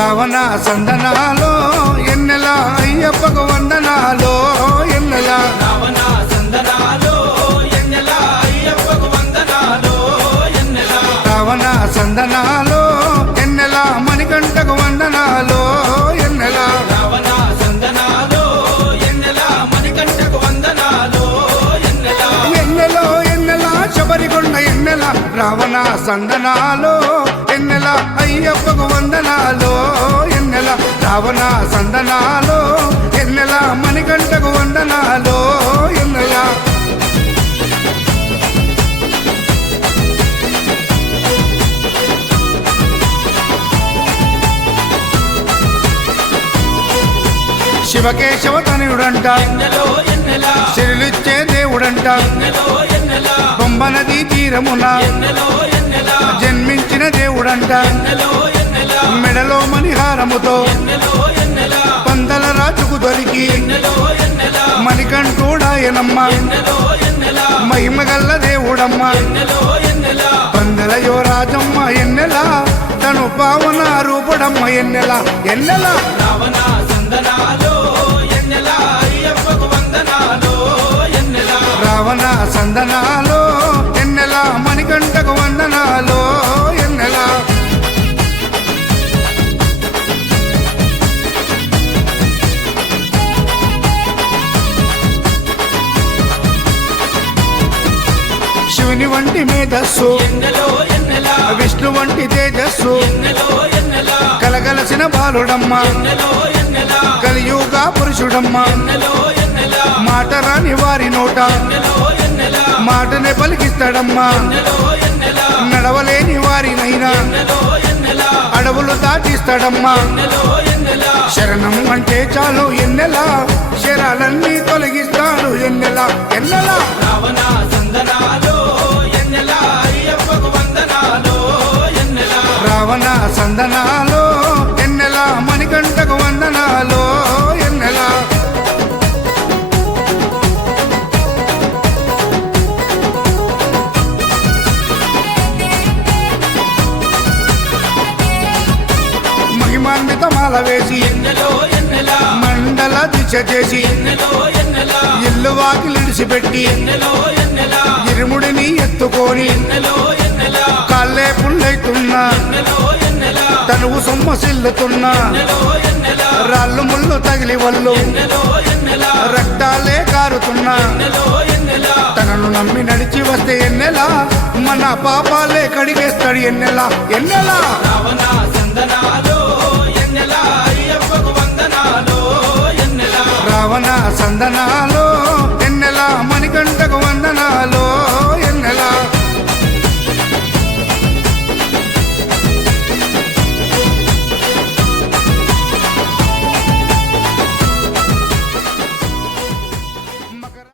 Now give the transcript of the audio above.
రావణ సందనాలో ఎన్నెల అయ్యప్పకు వందనాలో ఎన్నెల రావణ సందనాలో ఎన్నెల అయ్యప్పకు వందనాలో ఎన్నెల రావణ సందనాలో ఎన్నెల మణికంఠకు వందనాలో ఎన్నెల రావణ సందనాలో ఎన్నెల మణికంఠకు వందనాలో ఎన్నెల ఎన్నెలో ఎన్నెల శబరికొండ ఎన్నెల రావణ సందనాలో ఎన్నెల అయ్యప్పకు వందనాలో ఎన్నెల రావణ సందనాలో ఎన్నెల మణికంఠకు వందనాలో ఎన్నెల శివకేశవ తనయుడంట ఎన్నెలో ఎన్నెల శిరులిచ్చే దేవుడంట ఎన్నెలో ఎన్నెల బొమ్మ నదీ తీరమున ఎన్నెలో ఎన్నెల జన్మించిన దేవుడంట ఎన్నెలో ఎన్నెల మెడలో మణిహారముతో ఎన్నెలో ఎన్నెల పందల రాజుకు దొరికి ఎన్నెలో ఎన్నెల మణికంఠుడాయనమ్మ ఎన్నెలో ఎన్నెల మహిమగల్ల దేవుడమ్మ ఎన్నెలో ఎన్నెల పందల యువరాజమ్మ ఎన్నెల తను పావన రూపుడమ్మ ఎన్నెల ఎన్నెల రావణ సందనాలో ఎన్నెల అయ్యప్పకు వందనాలో ఎన్నెల రావణ సందనాలో ఎన్నెల మణికంఠకు వందనాలో ఎన్నెల శివుని వంటి మేధస్సు ఎన్నెలో ఎన్నెల విష్ణు వంటి తేజస్సు ఎన్నెలో ఎన్నెల కలగలసిన బాలుడమ్మ ఎన్నెలో ఎన్నెల కలియుగ పురుషుడమ్మ ఎన్నెలో ఎన్నెల మాట రాని వారి నోట ఎన్నెలో ఎన్నెల మాటనే పలికిస్తాడమ్మా ఎన్నెలో ఎన్నెల నడవలేని వారినైనా ఎన్నెలో ఎన్నెల అడవులు దాటిస్తాడమ్మా ఎన్నెలో ఎన్నెల శరణం అంటే చాలు ఎన్నెల శరాలన్నీ తొలగిస్తాడు ఎన్నెల ఎన్నెల రావణ సందనాలో ఎన్నెల అయ్యప్పకు వందనాలో ఎన్నెల రావణ సందనాలో ఎన్నెల మణికంఠకు వందనాలో ఎన్నెల మహిమాన్విత మాల వేసి ఎన్నెలో ఎన్నెల మండల దీక్ష చేసి ఎన్నెలో ఎన్నెల ఇల్లు వాకిలిడిసిపెట్టి ఎన్నెలో ఎన్నెల ఇరుముడిని ఎత్తుకొని ఎన్నెలో ఎన్నెల కాళ్ళే పుల్లైతున్నా ఎన్నెలో ఎన్నెల తనువు సొమ్మసిల్లుతున్నా ఎన్నెలో ఎన్నెల రాళ్ళు ముళ్ళు తగిలి వల్లు ఎన్నెలో ఎన్నెల రక్తాలే కారుతున్నా ఎన్నెలో ఎన్నెల తనను నమ్మి నడిచి వస్తే ఎన్నెలా మన పాపాలే కడిగేస్తాడు ఎన్నెలా ఎన్నెలా రావణ సందనాలో ఎన్నెల అయ్యప్పకు వందనాలో ఎన్నెల రావణ సందనాలో